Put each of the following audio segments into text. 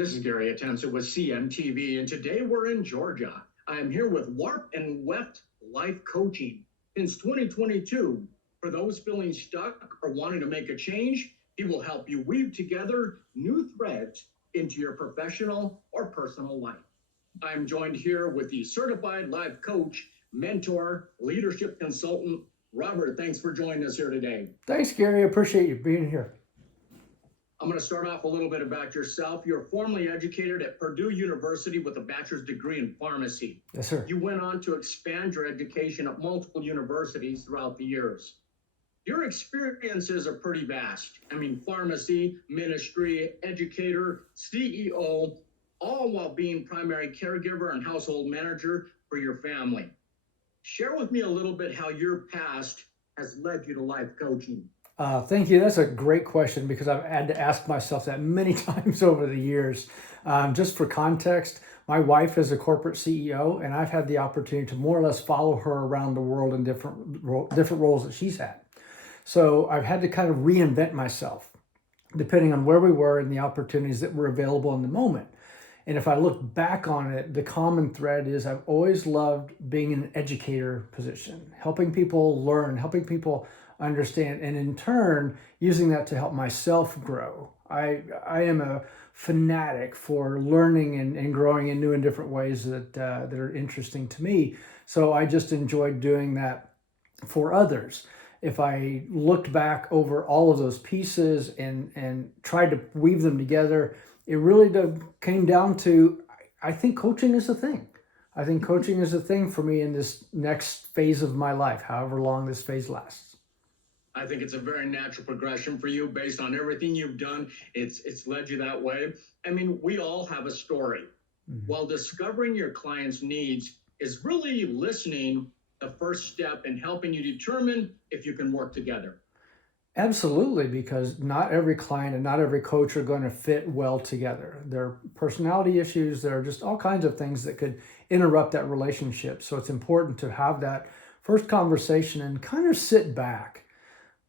This is Gary Atencio with CNTV, and today we're in Georgia. I'm here with Warp and Weft Life Coaching. Since 2022, for those feeling stuck or wanting to make a change, he will help you weave together new threads into your professional or personal life. I'm joined here with the certified life coach, mentor, leadership consultant, Robert. Thanks for joining us here today. Thanks, Gary. I appreciate you being here. I'm going to start off a little bit about yourself. You're formerly educated at Purdue University with a bachelor's degree in pharmacy. Yes, sir. You went on to expand your education at multiple universities throughout the years. Your experiences are pretty vast. I mean, pharmacy, ministry, educator, CEO, all while being primary caregiver and household manager for your family. Share with me a little bit how your past has led you to life coaching. Thank you. That's a great question because I've had to ask myself that many times over the years. Just for context, my wife is a corporate CEO, and I've had the opportunity to more or less follow her around the world in different roles that she's had. So I've had to kind of reinvent myself depending on where we were and the opportunities that were available in the moment. And if I look back on it, the common thread is I've always loved being in an educator position, helping people learn, helping people understand, and in turn, using that to help myself grow. I am a fanatic for learning and growing in new and different ways that are interesting to me. So I just enjoyed doing that for others. If I looked back over all of those pieces and tried to weave them together, it really came down to, I think coaching is a thing. I think coaching is a thing for me in this next phase of my life, however long this phase lasts. I think it's a very natural progression for you based on everything you've done. It's led you that way. I mean, we all have a story. Mm-hmm. While discovering your client's needs is really listening the first step in helping you determine if you can work together. Absolutely, because not every client and not every coach are going to fit well together. There are personality issues. There are just all kinds of things that could interrupt that relationship. So it's important to have that first conversation and kind of sit back.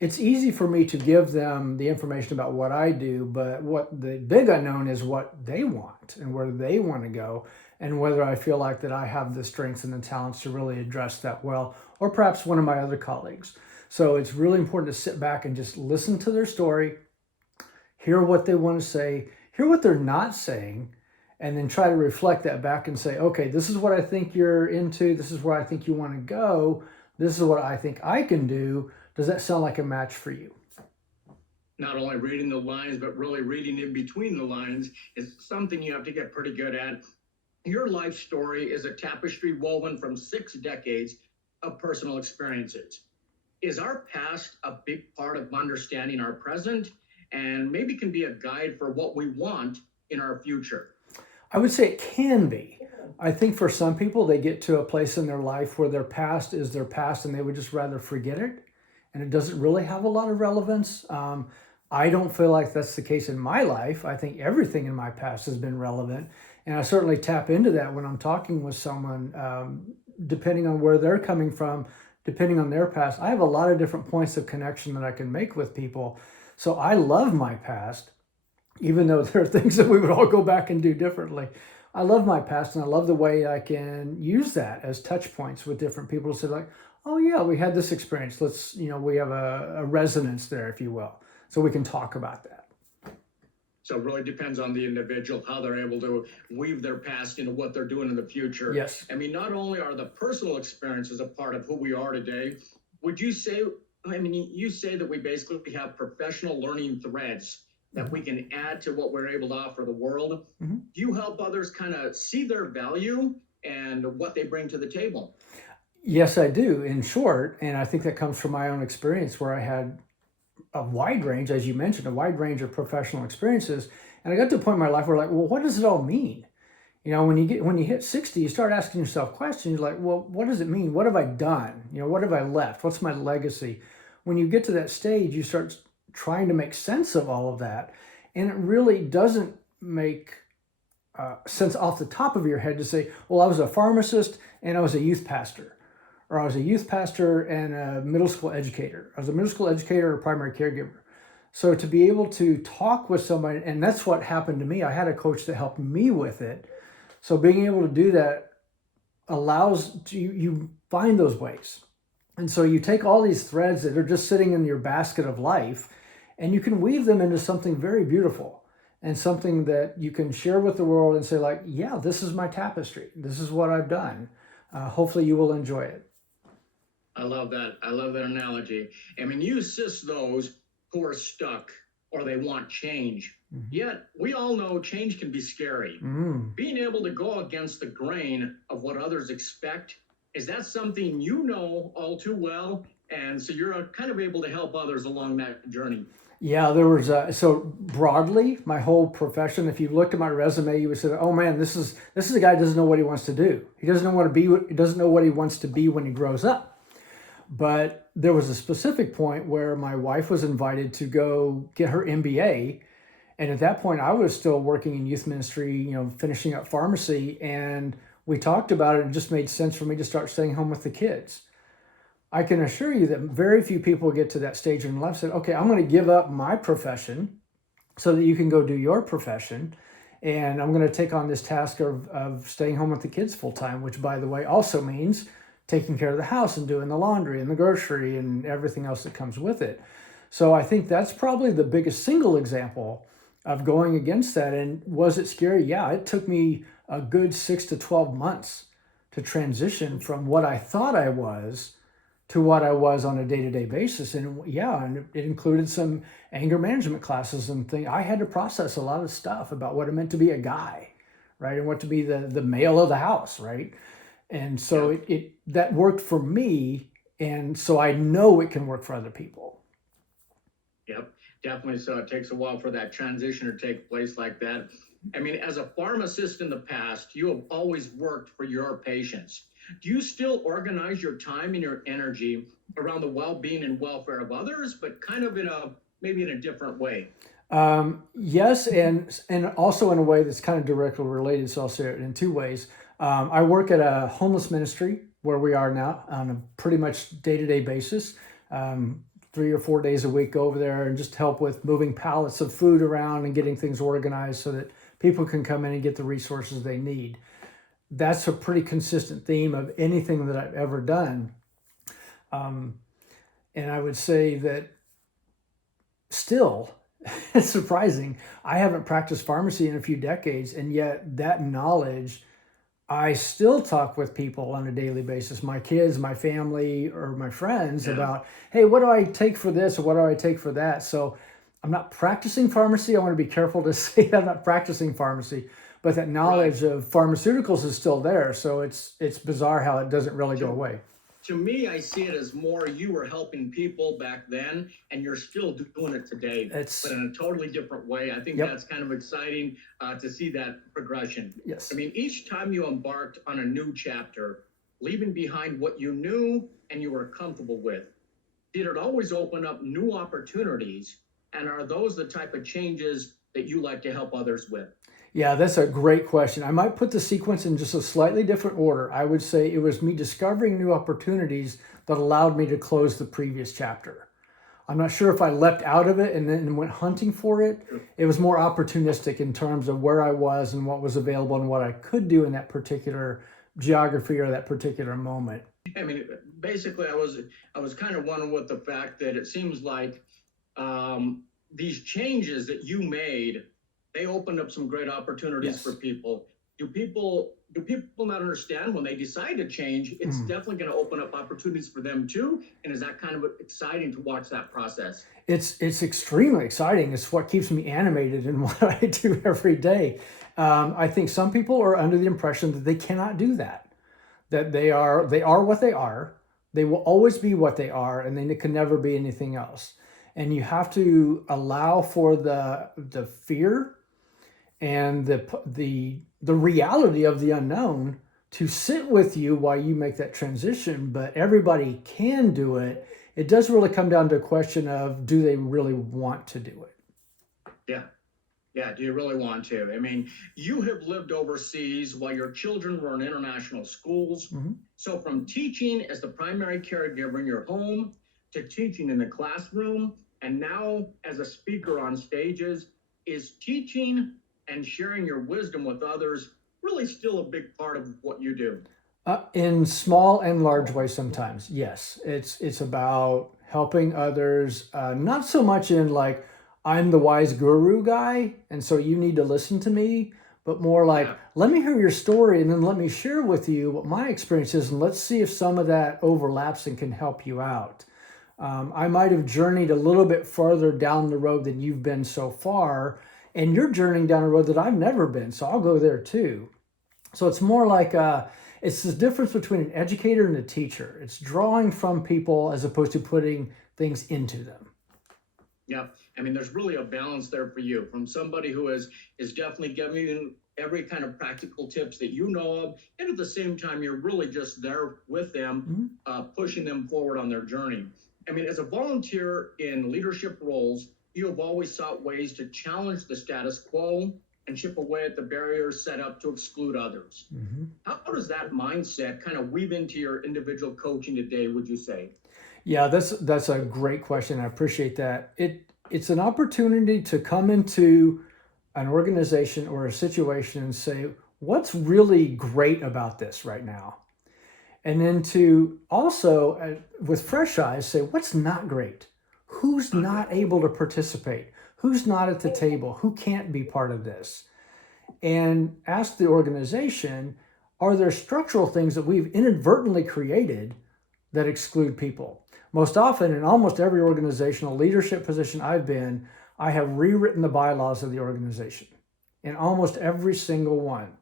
It's easy for me to give them the information about what I do, but what the big unknown is what they want and where they want to go, and whether I feel like that I have the strengths and the talents to really address that well, or perhaps one of my other colleagues. So it's really important to sit back and just listen to their story, hear what they want to say, hear what they're not saying, and then try to reflect that back and say, okay, this is what I think you're into. This is where I think you want to go. This is what I think I can do. Does that sound like a match for you? Not only reading the lines, but really reading in between the lines is something you have to get pretty good at. Your life story is a tapestry woven from 6 decades of personal experiences. Is our past a big part of understanding our present, and maybe can be a guide for what we want in our future? I would say it can be. I think for some people, they get to a place in their life where their past is their past and they would just rather forget it. And it doesn't really have a lot of relevance. I don't feel like that's the case in my life. I think everything in my past has been relevant. And I certainly tap into that when I'm talking with someone, depending on where they're coming from, depending on their past. I have a lot of different points of connection that I can make with people. So I love my past, even though there are things that we would all go back and do differently. I love my past, and I love the way I can use that as touch points with different people to say like, oh yeah, we had this experience. We have a resonance there, if you will. So we can talk about that. So it really depends on the individual, how they're able to weave their past into what they're doing in the future. Yes. I mean, not only are the personal experiences a part of who we are today, would you say, you say that we basically have professional learning threads that we can add to what we're able to offer the world. Mm-hmm. Do you help others kind of see their value and what they bring to the table? Yes, I do, in short, and I think that comes from my own experience where I had a wide range, as you mentioned, a wide range of professional experiences, and I got to a point in my life where like, well, what does it all mean? You know, when you hit 60, you start asking yourself questions like, well, what does it mean? What have I done? You know, what have I left? What's my legacy? When you get to that stage, you start trying to make sense of all of that, and it really doesn't make sense off the top of your head to say, well, I was a pharmacist and I was a youth pastor. Or I was a youth pastor and a middle school educator. I was a middle school educator or primary caregiver. So to be able to talk with somebody, and that's what happened to me. I had a coach that helped me with it. So being able to do that allows you find those ways. And so you take all these threads that are just sitting in your basket of life and you can weave them into something very beautiful and something that you can share with the world and say like, yeah, this is my tapestry. This is what I've done. Hopefully you will enjoy it. I love that. I love that analogy. I mean, you assist those who are stuck or they want change. Yet, we all know change can be scary. Being able to go against the grain of what others expect, is that something you know all too well? And so you're kind of able to help others along that journey. Yeah, there was so broadly my whole profession. If you looked at my resume, you would say, "Oh man, this is a guy who doesn't know what he wants to do. He doesn't know what to be. He doesn't know what he wants to be when he grows up." But there was a specific point where my wife was invited to go get her MBA, and at that point, I was still working in youth ministry, finishing up pharmacy, and we talked about it. And it just made sense for me to start staying home with the kids. I can assure you that very few people get to that stage in life and say, okay, I'm going to give up my profession so that you can go do your profession. And I'm going to take on this task of staying home with the kids full time, which, by the way, also means taking care of the house and doing the laundry and the grocery and everything else that comes with it. So I think that's probably the biggest single example of going against that. And was it scary? Yeah, it took me a good 6 to 12 months to transition from what I thought I was to what I was on a day-to-day basis. And yeah, and it included some anger management classes and things. I had to process a lot of stuff about what it meant to be a guy, right? And what to be the male of the house, right? And so it that worked for me. And so I know it can work for other people. Yep, definitely. So it takes a while for that transition to take place like that. I mean, as a pharmacist in the past, you have always worked for your patients. Do you still organize your time and your energy around the well-being and welfare of others, but kind of maybe in a different way? Yes, and also in a way that's kind of directly related. So I'll say it in two ways. I work at a homeless ministry where we are now on a pretty much day-to-day basis. 3 or 4 days a week, go over there and just help with moving pallets of food around and getting things organized so that people can come in and get the resources they need. That's a pretty consistent theme of anything that I've ever done. And I would say that still, it's surprising, I haven't practiced pharmacy in a few decades, and yet that knowledge, I still talk with people on a daily basis, my kids, my family, or my friends about, hey, what do I take for this or what do I take for that? So I'm not practicing pharmacy. I want to be careful to say I'm not practicing pharmacy, but that knowledge of pharmaceuticals is still there. So it's bizarre how it doesn't really go away. To me, I see it as more you were helping people back then, and you're still doing it today, but in a totally different way. I think that's kind of exciting to see that progression. Yes. I mean, each time you embarked on a new chapter, leaving behind what you knew and you were comfortable with, did it always open up new opportunities? And are those the type of changes that you like to help others with? Yeah, that's a great question. I might put the sequence in just a slightly different order. I would say it was me discovering new opportunities that allowed me to close the previous chapter. I'm not sure if I leapt out of it and then went hunting for it. It was more opportunistic in terms of where I was and what was available and what I could do in that particular geography or that particular moment. I mean, basically, I was kind of wondering with the fact that it seems like these changes that you made, they opened up some great opportunities for people. Do people not understand when they decide to change, it's definitely going to open up opportunities for them too? And is that kind of exciting to watch that process? It's extremely exciting. It's what keeps me animated in what I do every day. I think some people are under the impression that they cannot do that, that they are what they are. They will always be what they are, and they can never be anything else. And you have to allow for the fear and the reality of the unknown to sit with you while you make that transition. But everybody can do it. It does really come down to a question of, do they really want to do it? Yeah. Do you really want to? I mean, you have lived overseas while your children were in international schools. So from teaching as the primary caregiver in your home to teaching in the classroom, and now as a speaker on stages. Is teaching and sharing your wisdom with others really still a big part of what you do? In small and large ways, sometimes, yes. It's about helping others, not so much in like I'm the wise guru guy, and so you need to listen to me, but more like Yeah, let me hear your story and then let me share with you what my experience is, and let's see if some of that overlaps and can help you out. I might have journeyed a little bit farther down the road than you've been so far, and you're journeying down a road that I've never been, so I'll go there too. So it's more like it's the difference between an educator and a teacher. It's drawing from people as opposed to putting things into them. yeah. I mean, there's really a balance there for you from somebody who is definitely giving you every kind of practical tips that you know of, and at the same time, you're really just there with them, pushing them forward on their journey. I mean, as a volunteer in leadership roles, you have always sought ways to challenge the status quo and chip away at the barriers set up to exclude others. Mm-hmm. How does that mindset kind of weave into your individual coaching today, would you say? Yeah, that's a great question. I appreciate that. It's an opportunity to come into an organization or a situation and say, what's really great about this right now? And then to also, with fresh eyes, say, what's not great? Who's not able to participate? Who's not at the table? Who can't be part of this? And ask the organization, are there structural things that we've inadvertently created that exclude people? Most often, in almost every organizational leadership position I've been, I have rewritten the bylaws of the organization in almost every single one.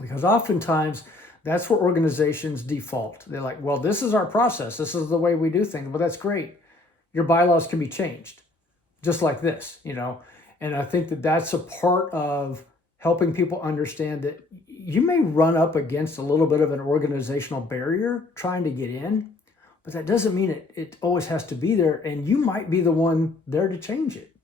Because oftentimes, that's where organizations default. They're like, well, this is our process. This is the way we do things. Well, that's great. Your bylaws can be changed just like this, you know? And I think that that's a part of helping people understand that you may run up against a little bit of an organizational barrier trying to get in, but that doesn't mean it always has to be there. And you might be the one there to change it.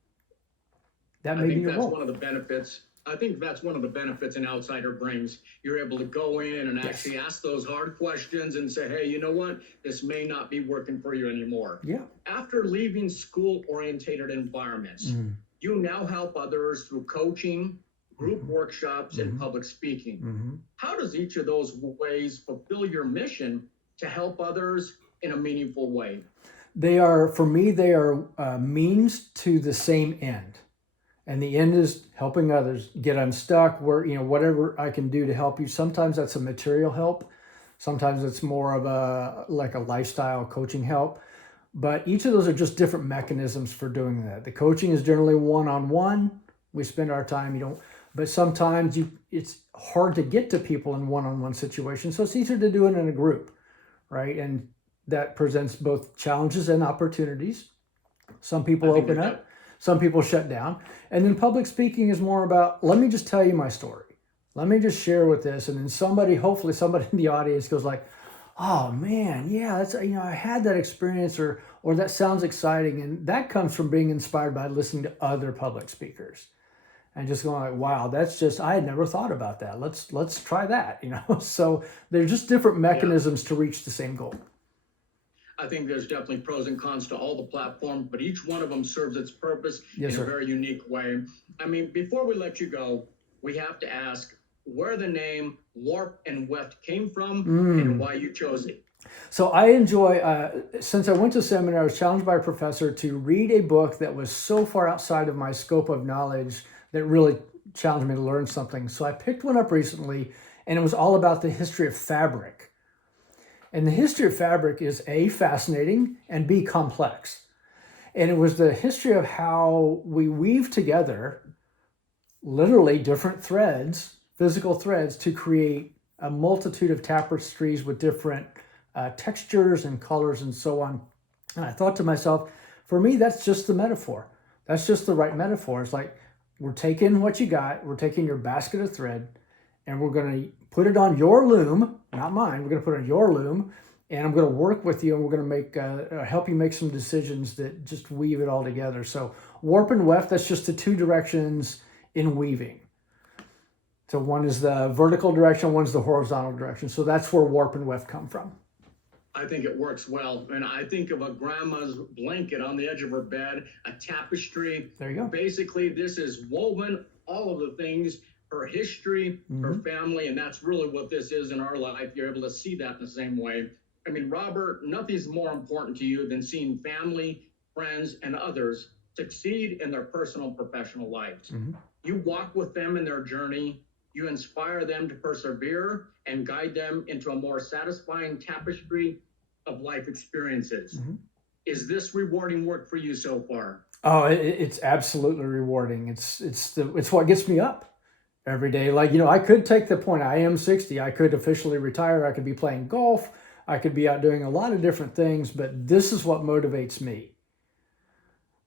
That I may be think your that's role. one of the benefits. I think that's one of the benefits an outsider brings. You're able to go in and Yes. actually ask those hard questions and say, hey, you know what? This may not be working for you anymore. Yeah. After leaving school oriented environments, Mm-hmm. you now help others through coaching, group workshops, and Mm-hmm. public speaking. Mm-hmm. How does each of those ways fulfill your mission to help others in a meaningful way? They are, for me, they are means to the same end. And the end is helping others get unstuck, where, you know, whatever I can do to help you. Sometimes that's a material help. Sometimes it's more of like a lifestyle coaching help. But each of those are just different mechanisms for doing that. The coaching is generally one-on-one. We spend our time, but sometimes it's hard to get to people in one-on-one situations. So it's easier to do it in a group, right? And that presents both challenges and opportunities. Some people open up, some people shut down. And then public speaking is more about, let me just tell you my story. Let me just share with this. And then hopefully somebody in the audience goes like, oh man, yeah, that's, I had that experience, or that sounds exciting. And that comes from being inspired by listening to other public speakers and just going like, wow, I had never thought about that. Let's try that, So there's just different mechanisms to reach the same goal. I think there's definitely pros and cons to all the platforms, but each one of them serves its purpose in a very unique way. I mean, before we let you go, we have to ask where the name Warp and Weft came from and why you chose it. So I enjoy, since I went to seminary, I was challenged by a professor to read a book that was so far outside of my scope of knowledge that really challenged me to learn something. So I picked one up recently, and it was all about the history of fabric. And the history of fabric is A, fascinating, and B, complex. And it was the history of how we weave together literally different threads, physical threads, to create a multitude of tapestries with different textures and colors and so on. And I thought to myself, for me, that's just the metaphor. That's just the right metaphor. It's like, we're taking what you got, we're taking your basket of thread, and we're going to put it on your loom, not mine. We're going to put it on your loom, and I'm going to work with you, and we're going to help you make some decisions that just weave it all together. So warp and weft, that's just the two directions in weaving. So one is the vertical direction, one's the horizontal direction. So that's where warp and weft come from. I think it works well. And I think of a grandma's blanket on the edge of her bed, a tapestry. There you go. Basically, this is woven all of the things, her history, her family, and that's really what this is in our life. You're able to see that in the same way. I mean, Robert, nothing's more important to you than seeing family, friends, and others succeed in their personal and professional lives. You walk with them in their journey. You inspire them to persevere and guide them into a more satisfying tapestry of life experiences. Is this rewarding work for you so far? Oh, it's absolutely rewarding. It's what gets me up every day. Like, you know, I could take the point. I am 60. I could officially retire. I could be playing golf. I could be out doing a lot of different things, but this is what motivates me.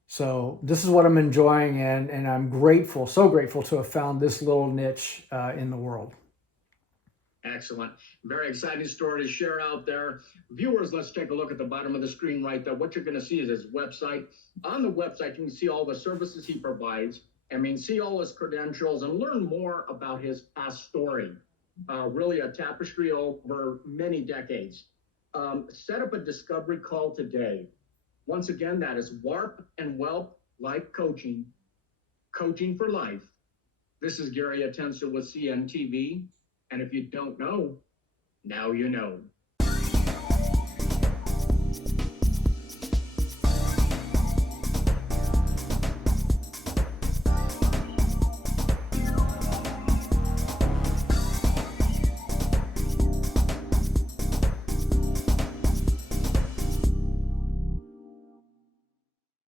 So this is what I'm enjoying, and I'm grateful, so grateful to have found this little niche in the world. Excellent. Very exciting story to share out there. Viewers, let's take a look at the bottom of the screen right there. What you're going to see is his website. On the website, you can see all the services he provides. I mean, see all his credentials and learn more about his past story. Really a tapestry over many decades. Set up a discovery call today. Once again, that is Warp and Welt Life Coaching, Coaching for Life. This is Gary Atencio with CNTV. And if you don't know, now you know.